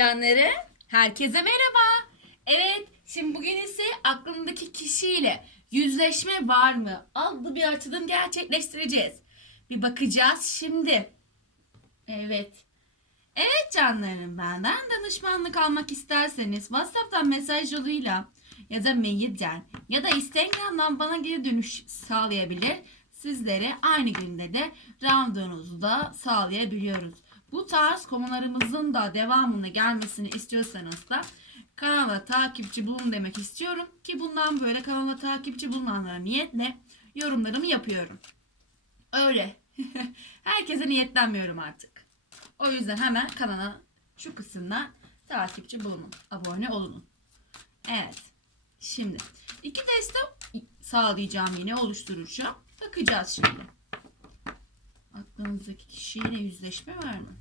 Canları, herkese merhaba. Evet, şimdi bugün ise aklımdaki kişiyle yüzleşme var mı adlı bir açılım gerçekleştireceğiz. Bir bakacağız şimdi. Evet. Evet canlarım benden danışmanlık almak isterseniz WhatsApp'tan mesaj yoluyla ya da mailden ya da Instagram'dan bana geri dönüş sağlayabilir. Sizlere aynı günde de randevunuzu da sağlayabiliyoruz. Bu tarz konularımızın da devamını gelmesini istiyorsanız da kanala takipçi bulun demek istiyorum ki bundan böyle kanala takipçi bulunanlara niyetle yorumlarımı yapıyorum. Öyle. Herkese niyetlenmiyorum artık. O yüzden hemen kanala şu kısımdan takipçi bulunun. Abone olun. Evet. Şimdi iki testi sağlayacağım yine oluşturacağım. Bakacağız şimdi. Aklınızdaki kişiyle yüzleşme var mı?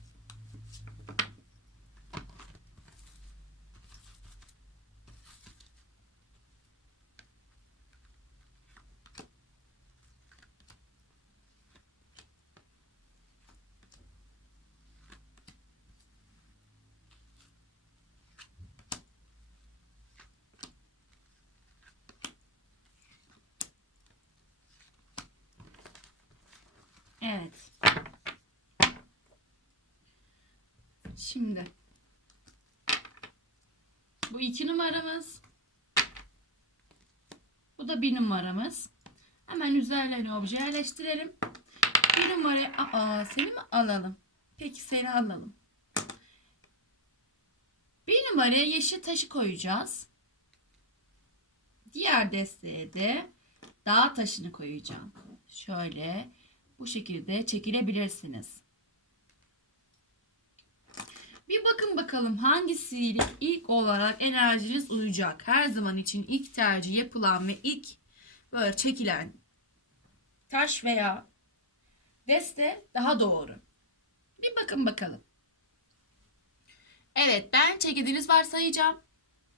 Evet. Şimdi bu iki numaramız. Bu da bir numaramız. Hemen üzerlerine obje yerleştirelim. Bir numarayı aa, seni mi alalım? Peki seni alalım. Bir numaraya yeşil taşı koyacağız. Diğer desteğe de dağ taşını koyacağım. Şöyle bu şekilde çekilebilirsiniz. Bir bakın bakalım hangisiyle ilk olarak enerjiniz uyacak. Her zaman için ilk tercih yapılan ve ilk böyle çekilen taş veya deste daha doğru. Bir bakın bakalım. Evet ben çekildiğiniz varsayacağım.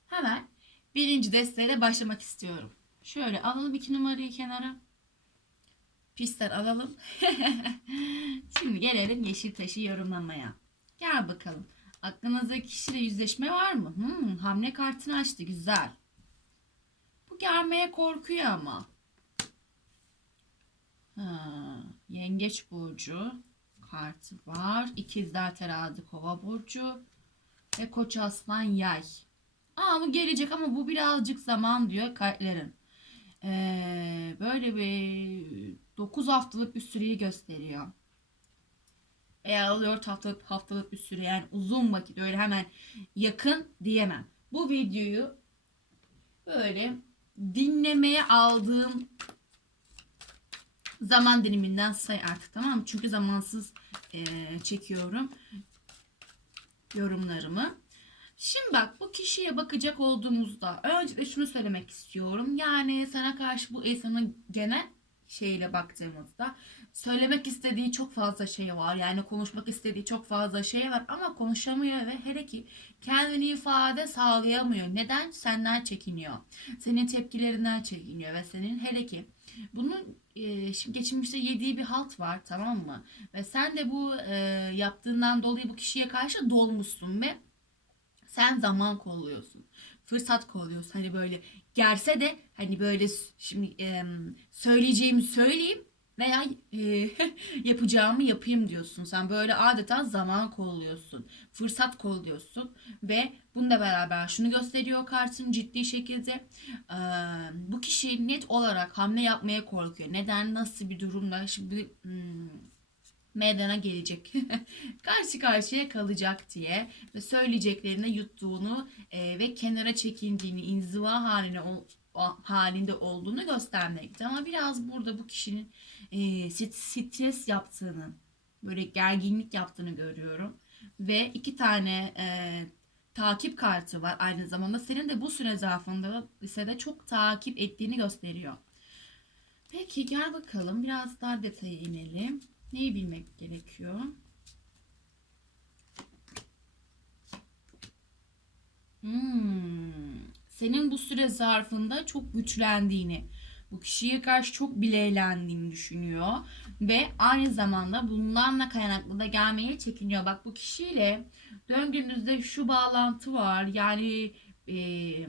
Hemen birinci desteğiyle başlamak istiyorum. Şöyle alalım iki numarayı kenara. Pistten alalım. Şimdi gelelim yeşil taşı yorumlamaya. Gel bakalım. Aklınızda kişiyle yüzleşme var mı? Hmm, hamle kartını açtı. Güzel. Bu gelmeye korkuyor ama. Ha, yengeç burcu kartı var. İkizler terazi kova burcu. Ve koç aslan yay. Aa bu gelecek ama bu birazcık zaman diyor kartların. Ee, böyle bir 9 haftalık bir süreyi gösteriyor. Veya 4 haftalık haftalık bir süre yani uzun vakit öyle hemen yakın diyemem. Bu videoyu böyle dinlemeye aldığım zaman diliminden say artık tamam mı? Çünkü zamansız eee, çekiyorum yorumlarımı. Şimdi bak bu kişiye bakacak olduğumuzda öncelikle şunu söylemek istiyorum. Yani sana karşı bu insanın genel şeyle baktığımızda söylemek istediği çok fazla şey var. Yani konuşmak istediği çok fazla şey var ama konuşamıyor ve hele ki kendini ifade sağlayamıyor. Neden? Senden çekiniyor. Senin tepkilerinden çekiniyor ve senin hele ki bunun e, şimdi geçmişte yediği bir halt var tamam mı? Ve sen de bu e, yaptığından dolayı bu kişiye karşı dolmuşsun ve sen zaman kolluyorsun. Fırsat kolluyorsun. Hani böyle gelse de hani böyle şimdi e, söyleyeceğimi söyleyeyim veya e, yapacağımı yapayım diyorsun. Sen böyle adeta zaman kolluyorsun. Fırsat kolluyorsun ve bununla beraber şunu gösteriyor kartın ciddi şekilde e, bu kişi net olarak hamle yapmaya korkuyor. Neden? Nasıl bir durumda? Şimdi hmm, meydana gelecek. Karşı karşıya kalacak diye ve söyleyeceklerini yuttuğunu e, ve kenara çekindiğini, inziva haline o- halinde olduğunu göstermekte. Ama biraz burada bu kişinin e, st- stres yaptığını, böyle gerginlik yaptığını görüyorum. Ve iki tane e, takip kartı var aynı zamanda. Senin de bu süre zarfında lisede çok takip ettiğini gösteriyor. Peki gel bakalım biraz daha detaya inelim. Neyi bilmek gerekiyor? Hmm, Senin bu süre zarfında çok güçlendiğini, bu kişiye karşı çok bileylendiğini düşünüyor ve aynı zamanda bunlarla kaynaklı da gelmeye çekiniyor. Bak bu kişiyle döngünüzde şu bağlantı var. Yani e,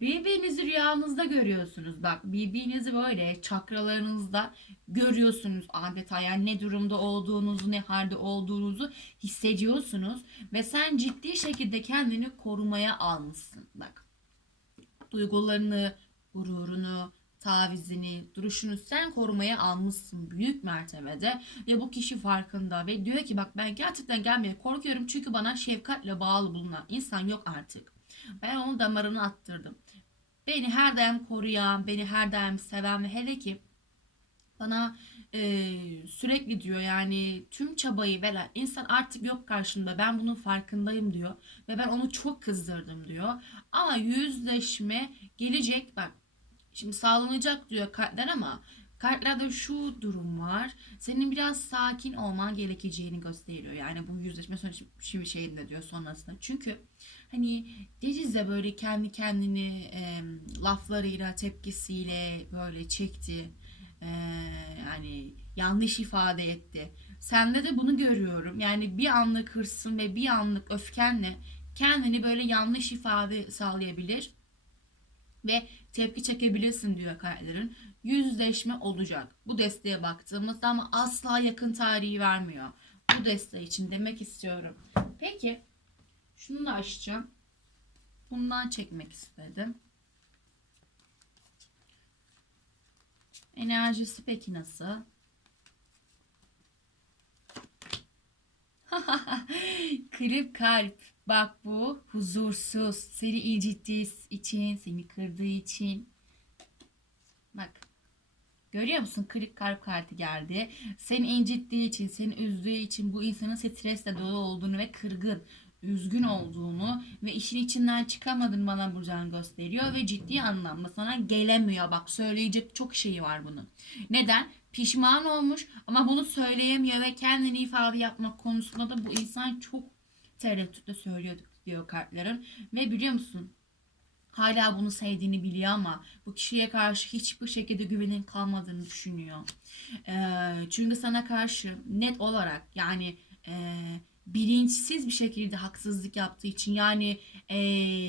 birbirinizi rüyanızda görüyorsunuz. Bak birbirinizi böyle çakralarınızda görüyorsunuz adeta. Yani ne durumda olduğunuzu, ne halde olduğunuzu hissediyorsunuz. Ve sen ciddi şekilde kendini korumaya almışsın. Bak duygularını, gururunu, tavizini, duruşunu sen korumaya almışsın büyük mertebede ve bu kişi farkında ve diyor ki bak ben gerçekten gelmeye korkuyorum çünkü bana şefkatle bağlı bulunan insan yok artık. Ben onun damarını attırdım. Beni her daim koruyan, beni her daim seven ve hele ki bana e, sürekli diyor yani tüm çabayı veren insan artık yok karşımda ben bunun farkındayım diyor ve ben onu çok kızdırdım diyor ama yüzleşme gelecek bak şimdi sağlanacak diyor kartlar ama kartlarda şu durum var senin biraz sakin olman gerekeceğini gösteriyor yani bu yüzleşme şimdi şeyinde diyor sonrasında çünkü hani deriz de böyle kendi kendini e, laflarıyla tepkisiyle böyle çekti ee, yani yanlış ifade etti. Sende de bunu görüyorum. Yani bir anlık hırsın ve bir anlık öfkenle kendini böyle yanlış ifade sağlayabilir ve tepki çekebilirsin diyor kartların. Yüzleşme olacak. Bu desteğe baktığımızda ama asla yakın tarihi vermiyor. Bu desteği için demek istiyorum. Peki şunu da açacağım. Bundan çekmek istedim. Enerjisi peki nasıl? Kırık kalp. Bak bu huzursuz. Seni incittiği için, seni kırdığı için. Bak. Görüyor musun? Kırık kalp kartı geldi. Seni incittiği için, seni üzdüğü için bu insanın stresle dolu olduğunu ve kırgın, üzgün olduğunu ve işin içinden çıkamadığını bana buradan gösteriyor ve ciddi anlamda sana gelemiyor. Bak söyleyecek çok şeyi var bunun. Neden? Pişman olmuş ama bunu söyleyemiyor ve kendini ifade yapmak konusunda da bu insan çok tereddütle söylüyor diyor kartların. Ve biliyor musun? Hala bunu sevdiğini biliyor ama bu kişiye karşı hiçbir şekilde güvenin kalmadığını düşünüyor. Ee, çünkü sana karşı net olarak yani e, bilinçsiz bir şekilde haksızlık yaptığı için yani e,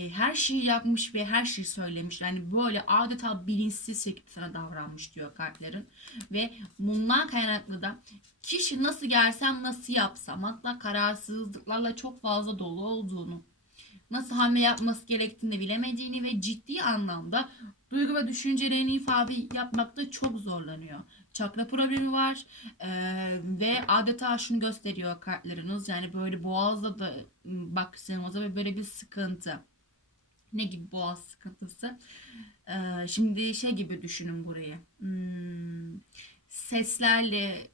her şeyi yapmış ve her şeyi söylemiş. Yani böyle adeta bilinçsiz şekilde sana davranmış diyor kartların. Ve bundan kaynaklı da kişi nasıl gelsem nasıl yapsam hatta kararsızlıklarla çok fazla dolu olduğunu nasıl hamle yapması gerektiğini bilemediğini ve ciddi anlamda duygu ve düşüncelerini ifade yapmakta çok zorlanıyor. Çakra problemi var ee, ve adeta şunu gösteriyor kartlarınız yani böyle boğazda da ım, baktığımızda ve böyle bir sıkıntı. Ne gibi boğaz sıkıntısı? Ee, şimdi şey gibi düşünün burayı. Hmm, seslerle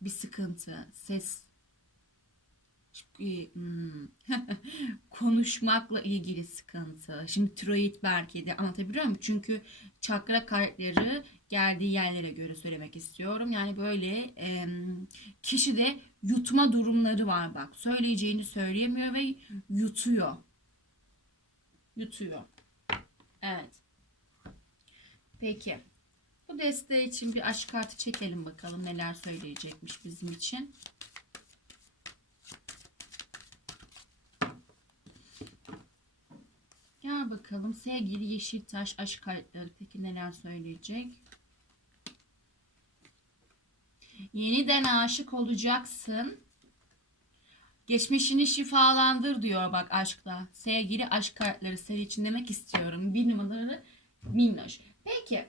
bir sıkıntı. Ses. konuşmakla ilgili sıkıntı. Şimdi tiroid belki de anlatabiliyor muyum? Çünkü çakra kartları geldiği yerlere göre söylemek istiyorum. Yani böyle e, kişide yutma durumları var bak. Söyleyeceğini söyleyemiyor ve yutuyor. Yutuyor. Evet. Peki. Bu desteği için bir aşk kartı çekelim bakalım neler söyleyecekmiş bizim için. Gel bakalım sevgili Yeşiltaş aşk kartları peki neler söyleyecek? Yeniden aşık olacaksın. Geçmişini şifalandır diyor bak aşkla. Sevgili aşk kartları senin için demek istiyorum. Bir numaraları minnoş. Peki.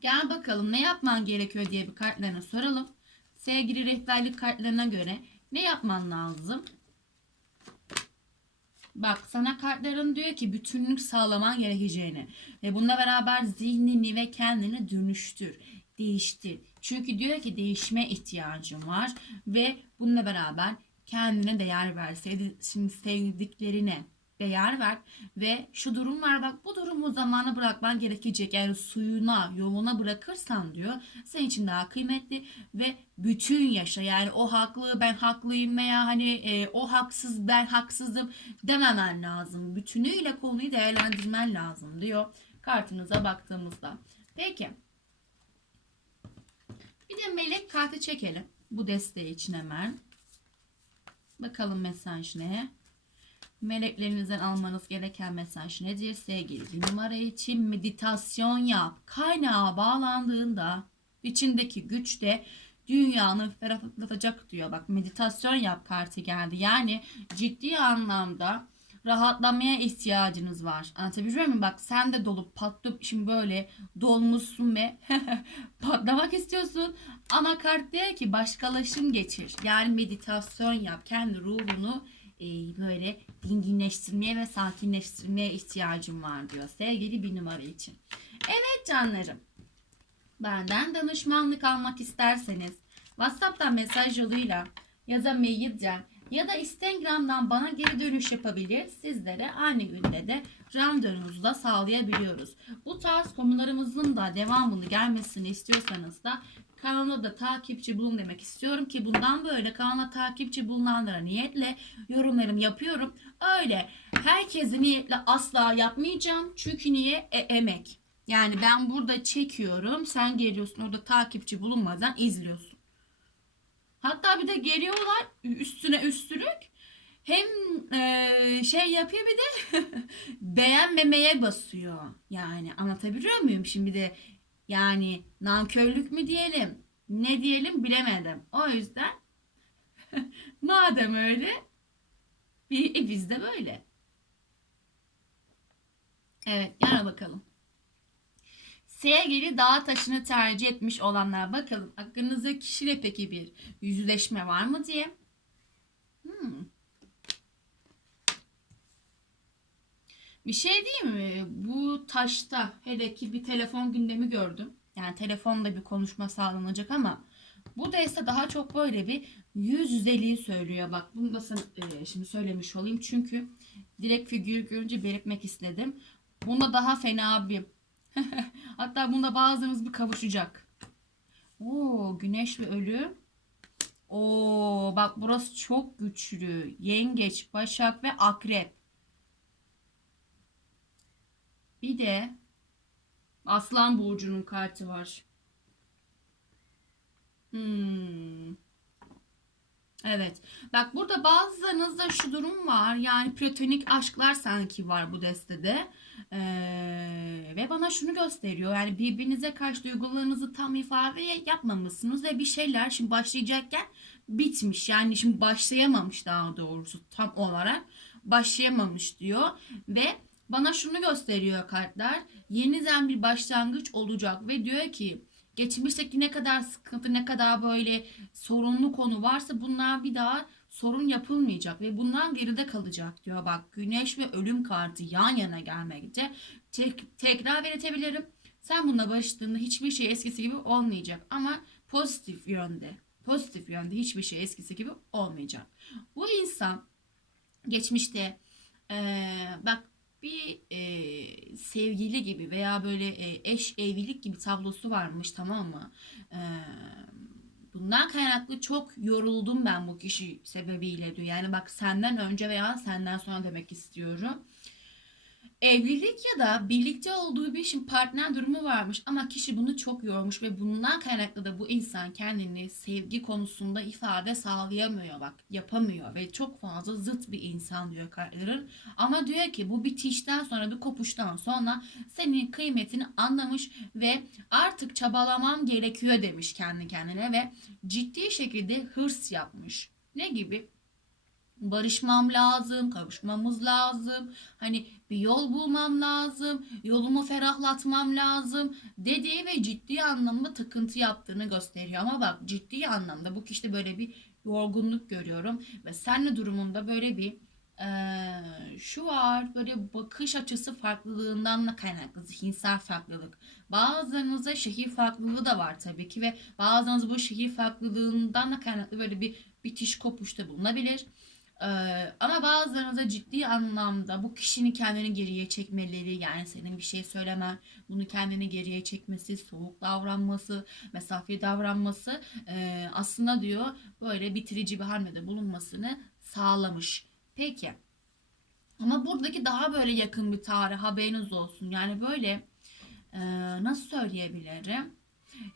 Gel bakalım ne yapman gerekiyor diye bir kartlarına soralım. Sevgili rehberlik kartlarına göre ne yapman lazım? Bak sana kartların diyor ki bütünlük sağlaman gerekeceğini ve bununla beraber zihnini ve kendini dönüştür, değiştir. Çünkü diyor ki değişme ihtiyacın var ve bununla beraber kendine değer ver. Şimdi sevdiklerine değer ver ve şu durum var bak bu durumu zamana bırakman gerekecek. Eğer suyuna yoluna bırakırsan diyor senin için daha kıymetli ve bütün yaşa yani o haklı ben haklıyım veya hani e, o haksız ben haksızım dememen lazım. Bütünüyle konuyu değerlendirmen lazım diyor kartınıza baktığımızda. Peki bir de melek kartı çekelim bu desteği için hemen. Bakalım mesaj ne? Meleklerinizden almanız gereken mesaj nedir? Sevgili bir numara için meditasyon yap. Kaynağa bağlandığında içindeki güç de dünyanı ferahlatacak diyor. Bak meditasyon yap kartı geldi. Yani ciddi anlamda rahatlamaya ihtiyacınız var. Anlatabiliyor muyum? Bak sen de dolup patlayıp şimdi böyle dolmuşsun ve patlamak istiyorsun. Ama kart diyor ki başkalaşım geçir. Yani meditasyon yap. Kendi ruhunu böyle dinginleştirmeye ve sakinleştirmeye ihtiyacım var diyor. Sevgili bir numara için. Evet canlarım. Benden danışmanlık almak isterseniz WhatsApp'tan mesaj yoluyla ya da mailden ya da Instagram'dan bana geri dönüş yapabilir. Sizlere aynı günde de randevunuzu da sağlayabiliyoruz. Bu tarz konularımızın da devamını gelmesini istiyorsanız da kanalda da takipçi bulun demek istiyorum ki bundan böyle kanala takipçi bulunanlara niyetle yorumlarımı yapıyorum. Öyle herkesi niyetle asla yapmayacağım. Çünkü niye? E, emek. Yani ben burada çekiyorum. Sen geliyorsun orada takipçi bulunmadan izliyorsun. Hatta bir de geliyorlar üstüne üstünlük. Hem e, şey yapıyor bir de beğenmemeye basıyor. Yani anlatabiliyor muyum? Şimdi de yani nankörlük mü diyelim? Ne diyelim bilemedim. O yüzden madem öyle e, biz de böyle. Evet gel bakalım. Sevgili dağ taşını tercih etmiş olanlar bakalım aklınızda kişiyle peki bir yüzleşme var mı diye. Hmm. Bir şey değil mi? Bu taşta hele ki bir telefon gündemi gördüm. Yani telefonda bir konuşma sağlanacak ama bu ise daha çok böyle bir yüz yüzeliği söylüyor. Bak bunu da sana, e, şimdi söylemiş olayım. Çünkü direkt figür görünce belirtmek istedim. Bunda daha fena bir Hatta bunda bazılarınız bir kavuşacak. Oo, güneş ve ölü. Oo, bak burası çok güçlü. Yengeç, Başak ve Akrep. Bir de Aslan burcunun kartı var. Hmm. Evet. Bak burada bazılarınızda şu durum var. Yani platonik aşklar sanki var bu destede. Ee, ve bana şunu gösteriyor. Yani birbirinize karşı duygularınızı tam ifade yapmamışsınız ve bir şeyler şimdi başlayacakken bitmiş. Yani şimdi başlayamamış daha doğrusu tam olarak başlayamamış diyor ve bana şunu gösteriyor kartlar. Yeniden bir başlangıç olacak ve diyor ki geçmişteki ne kadar sıkıntı, ne kadar böyle sorunlu konu varsa bunlar bir daha sorun yapılmayacak ve bundan geride kalacak diyor. Bak güneş ve ölüm kartı yan yana gelmekte. Tek, tekrar belirtebilirim. Sen bununla barıştığında hiçbir şey eskisi gibi olmayacak ama pozitif yönde. Pozitif yönde hiçbir şey eskisi gibi olmayacak. Bu insan geçmişte ee, bak bir e, sevgili gibi veya böyle e, eş evlilik gibi tablosu varmış tamam mı? E, bundan kaynaklı çok yoruldum ben bu kişi sebebiyle diyor. Yani bak senden önce veya senden sonra demek istiyorum. Evlilik ya da birlikte olduğu bir işin partner durumu varmış ama kişi bunu çok yormuş ve bundan kaynaklı da bu insan kendini sevgi konusunda ifade sağlayamıyor bak yapamıyor ve çok fazla zıt bir insan diyor kartların ama diyor ki bu bitişten sonra bir kopuştan sonra senin kıymetini anlamış ve artık çabalamam gerekiyor demiş kendi kendine ve ciddi şekilde hırs yapmış. Ne gibi? Barışmam lazım, kavuşmamız lazım. Hani bir yol bulmam lazım, yolumu ferahlatmam lazım dediği ve ciddi anlamda takıntı yaptığını gösteriyor. Ama bak ciddi anlamda bu kişide böyle bir yorgunluk görüyorum ve senle durumunda böyle bir ee, şu var böyle bakış açısı farklılığından da kaynaklı zihinsel farklılık. Bazılarınızda şehir farklılığı da var tabii ki ve bazılarınız bu şehir farklılığından da kaynaklı böyle bir bitiş kopuşta bulunabilir. Ee, ama bazılarınıza ciddi anlamda bu kişinin kendini geriye çekmeleri yani senin bir şey söylemen bunu kendini geriye çekmesi soğuk davranması mesafeli davranması e, aslında diyor böyle bitirici bir hamlede bulunmasını sağlamış. Peki ama buradaki daha böyle yakın bir tarih haberiniz olsun yani böyle e, nasıl söyleyebilirim?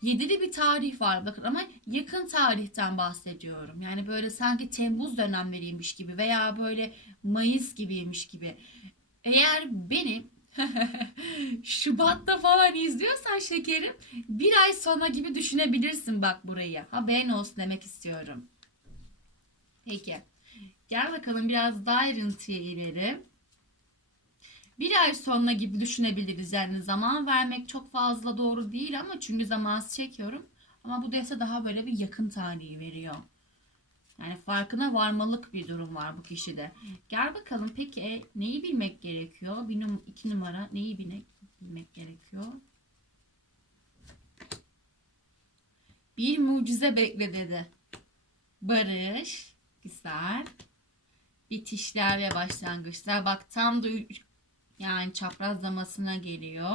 Yedili bir tarih var bakın ama yakın tarihten bahsediyorum. Yani böyle sanki Temmuz dönemleriymiş gibi veya böyle Mayıs gibiymiş gibi. Eğer beni Şubat'ta falan izliyorsan şekerim bir ay sonra gibi düşünebilirsin bak burayı. Haberin olsun demek istiyorum. Peki. Gel bakalım biraz daha ayrıntıya inelim. Bir ay sonra gibi düşünebiliriz yani zaman vermek çok fazla doğru değil ama çünkü zamansız çekiyorum. Ama bu deste daha böyle bir yakın tarihi veriyor. Yani farkına varmalık bir durum var bu kişide. Gel bakalım peki e, neyi bilmek gerekiyor? Bir num iki numara neyi bilmek, bilmek gerekiyor? Bir mucize bekle dedi. Barış, güzel. Bitişler ve başlangıçlar. Bak tam da yani çaprazlamasına geliyor.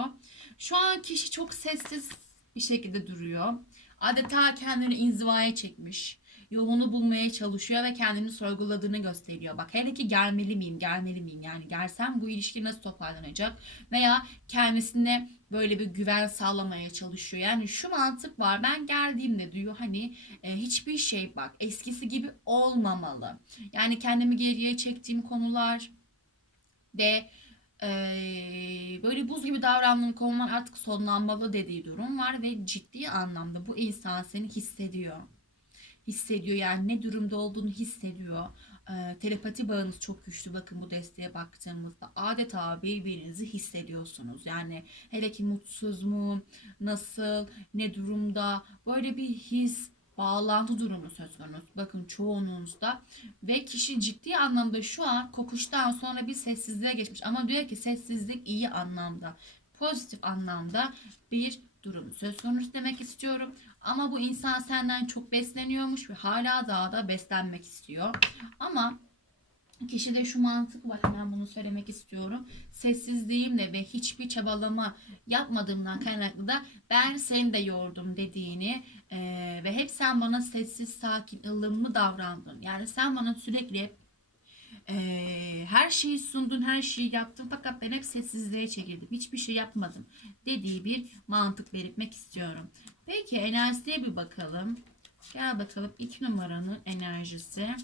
Şu an kişi çok sessiz bir şekilde duruyor. Adeta kendini inzivaya çekmiş. Yolunu bulmaya çalışıyor ve kendini sorguladığını gösteriyor. Bak hele ki gelmeli miyim, gelmeli miyim? Yani gelsem bu ilişki nasıl toparlanacak? Veya kendisine böyle bir güven sağlamaya çalışıyor. Yani şu mantık var. Ben geldiğimde diyor hani e, hiçbir şey bak eskisi gibi olmamalı. Yani kendimi geriye çektiğim konular ve eee, böyle buz gibi davrandığım konular artık sonlanmalı dediği durum var ve ciddi anlamda bu insan seni hissediyor. Hissediyor yani ne durumda olduğunu hissediyor. Eee, telepati bağınız çok güçlü. Bakın bu desteğe baktığımızda adeta birbirinizi hissediyorsunuz. Yani hele ki mutsuz mu, nasıl, ne durumda böyle bir his, bağlantı durumu söz konusu. Bakın çoğunluğunuzda ve kişi ciddi anlamda şu an kokuştan sonra bir sessizliğe geçmiş. Ama diyor ki sessizlik iyi anlamda, pozitif anlamda bir durum söz konusu demek istiyorum. Ama bu insan senden çok besleniyormuş ve hala daha da beslenmek istiyor. Ama kişide şu mantık var hemen bunu söylemek istiyorum. Sessizliğimle ve hiçbir çabalama yapmadığımdan kaynaklı da ben seni de yordum dediğini eee, ve hep sen bana sessiz, sakin, ılımlı davrandın. Yani sen bana sürekli her şeyi sundun, her şeyi yaptın fakat ben hep sessizliğe çekildim. Hiçbir şey yapmadım dediği bir mantık belirtmek istiyorum. Peki enerjisiye bir bakalım. Gel bakalım iki numaranın enerjisi.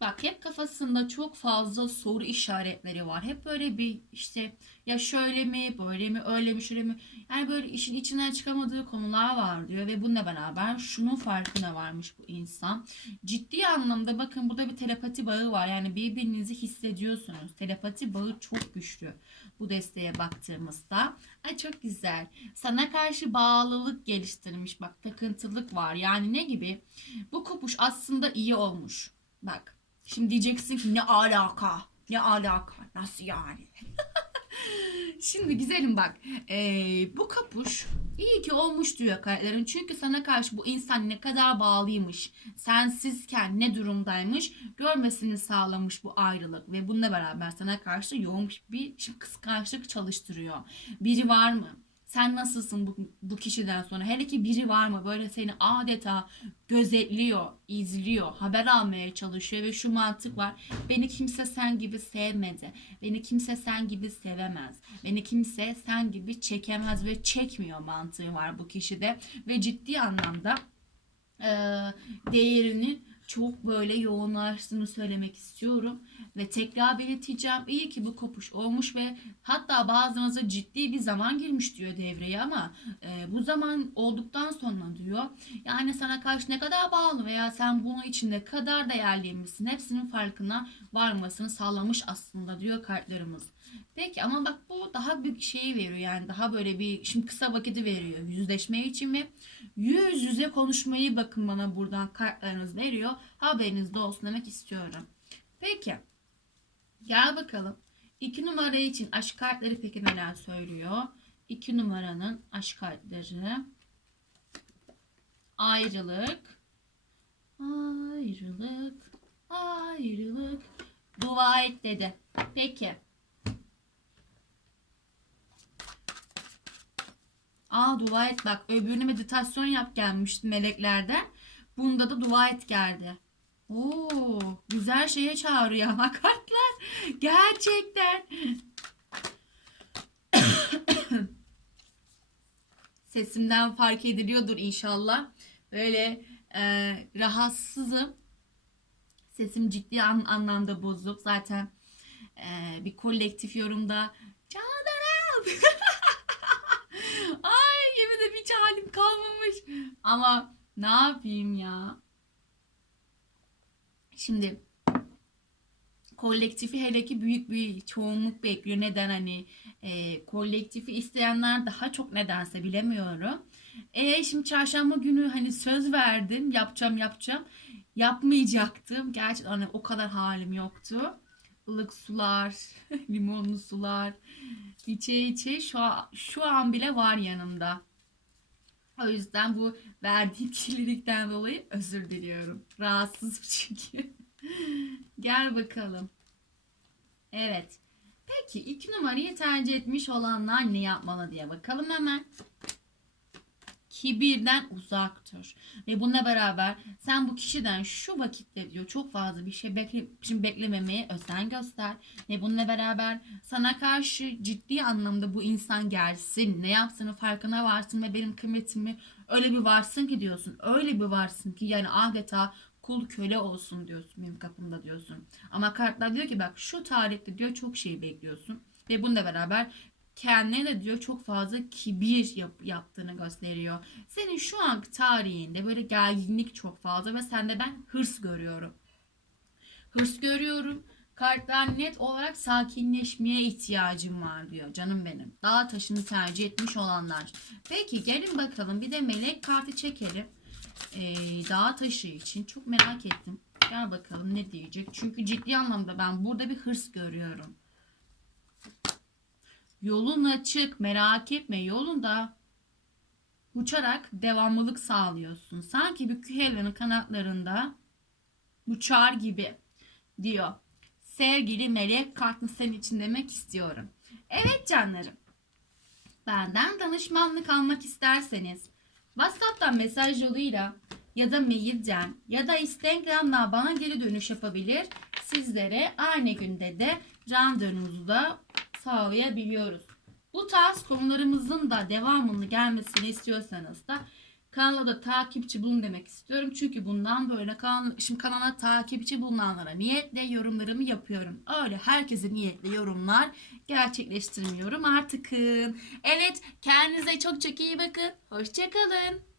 Bak hep kafasında çok fazla soru işaretleri var. Hep böyle bir işte ya şöyle mi, böyle mi, öyle mi, şöyle mi? Yani böyle işin içinden çıkamadığı konular var diyor ve bununla beraber şunun farkına varmış bu insan. Ciddi anlamda bakın burada bir telepati bağı var. Yani birbirinizi hissediyorsunuz. Telepati bağı çok güçlü bu desteğe baktığımızda. Ay çok güzel. Sana karşı bağlılık geliştirmiş. Bak takıntılık var. Yani ne gibi? Bu kopuş aslında iyi olmuş. Bak. Şimdi diyeceksin ki ne alaka? Ne alaka? Nasıl yani? Şimdi güzelim bak. Ee, bu kapuş iyi ki olmuş diyor kartların. Çünkü sana karşı bu insan ne kadar bağlıymış. Sensizken ne durumdaymış. Görmesini sağlamış bu ayrılık. Ve bununla beraber sana karşı yoğun bir kıskançlık çalıştırıyor. Biri var mı? Sen nasılsın bu, bu kişiden sonra? Hele ki biri var mı? Böyle seni adeta gözetliyor, izliyor, haber almaya çalışıyor ve şu mantık var. Beni kimse sen gibi sevmedi. Beni kimse sen gibi sevemez. Beni kimse sen gibi çekemez ve çekmiyor mantığı var bu kişide. Ve ciddi anlamda e, değerinin çok böyle yoğunlaştığını söylemek istiyorum. Ve tekrar belirteceğim. İyi ki bu kopuş olmuş ve hatta bazınıza ciddi bir zaman girmiş diyor devreye ama e, bu zaman olduktan sonra diyor yani sana karşı ne kadar bağlı veya sen bunun için ne kadar değerliymişsin hepsinin farkına varmasını sağlamış aslında diyor kartlarımız. Peki ama bak bu daha büyük şeyi veriyor yani daha böyle bir şimdi kısa vakiti veriyor yüzleşme için ve yüz yüze konuşmayı bakın bana buradan kartlarınız veriyor. Haberiniz de olsun demek istiyorum. Peki gel bakalım. İki numara için aşk kartları peki neler söylüyor? İki numaranın aşk kartları ayrılık ayrılık ayrılık dua et dedi. Peki. Aa dua et bak öbürüne meditasyon yap gelmişti meleklerden. Bunda da dua et geldi. Oo güzel şeye çağırıyor ama kartlar. Gerçekten. Sesimden fark ediliyordur inşallah. Böyle e, rahatsızım. Sesim ciddi an- anlamda bozuk. Zaten e, bir kolektif yorumda Canan'ım Ay yemin de hiç halim kalmamış. Ama ne yapayım ya? Şimdi kolektifi hele ki büyük bir çoğunluk bekliyor. Neden hani e, kolektifi isteyenler daha çok nedense bilemiyorum. E şimdi çarşamba günü hani söz verdim yapacağım yapacağım. Yapmayacaktım. Gerçekten hani o kadar halim yoktu. Ilık sular, limonlu sular içe içe şu an, şu an bile var yanımda. O yüzden bu verdiğim kirlilikten dolayı özür diliyorum. Rahatsız çünkü. Gel bakalım. Evet. Peki iki numarayı tercih etmiş olanlar ne yapmalı diye bakalım hemen. Kibirden uzak dur. Ve bununla beraber sen bu kişiden şu vakitte diyor çok fazla bir şey bekle, şimdi beklememeye özen göster. Ve bununla beraber sana karşı ciddi anlamda bu insan gelsin. Ne yaptığını farkına varsın ve benim kıymetimi öyle bir varsın ki diyorsun. Öyle bir varsın ki yani adeta kul köle olsun diyorsun benim kapımda diyorsun. Ama kartlar diyor ki bak şu tarihte diyor çok şey bekliyorsun. Ve bununla beraber kendine de diyor çok fazla kibir yap, yaptığını gösteriyor. Senin şu anki tarihinde böyle gerginlik çok fazla ve sende ben hırs görüyorum. Hırs görüyorum. Kartlar net olarak sakinleşmeye ihtiyacım var diyor canım benim. Dağ taşını tercih etmiş olanlar. Peki gelin bakalım bir de melek kartı çekelim. Ee, dağ taşı için çok merak ettim. Gel bakalım ne diyecek. Çünkü ciddi anlamda ben burada bir hırs görüyorum. Yolun açık merak etme yolunda uçarak devamlılık sağlıyorsun. Sanki bir kühelerin kanatlarında uçar gibi diyor. Sevgili melek kartını senin için demek istiyorum. Evet canlarım. Benden danışmanlık almak isterseniz WhatsApp'tan mesaj yoluyla ya da mailden ya da Instagram'dan bana geri dönüş yapabilir. Sizlere aynı günde de randevunuzu da sağlayabiliyoruz. Bu tarz konularımızın da devamını gelmesini istiyorsanız da kanala da takipçi bulun demek istiyorum. Çünkü bundan böyle kanal, şimdi kanala takipçi bulunanlara niyetle yorumlarımı yapıyorum. Öyle herkese niyetle yorumlar gerçekleştirmiyorum artık. Evet kendinize çok çok iyi bakın. Hoşçakalın.